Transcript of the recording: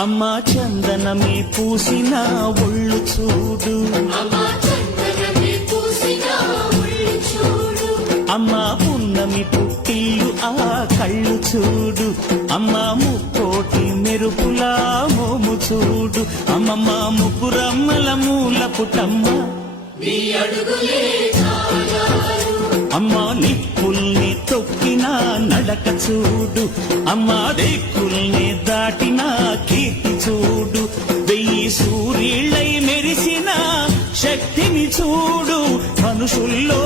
అమ్మా చందనమే పూసిన ఒళ్ళు చూడు, అమ్మా పున్నమి పుట్టిల్లు ఆ కళ్ళు చూడు, అమ్మా ముక్కోటి మెరుపులా మోము చూడు, అమ్మమ్మ ముగ్గురమ్మల మూల పుటమ్మ అమ్మా నిప్పుల్ని తొక్కిన నడక చూడు, అమ్మా దిక్కుల్ని దాటిన కీర్తి చూడు, 1000 సూర్యుళ్ళై మెరిసిన శక్తిని చూడు, మనుషుల్లో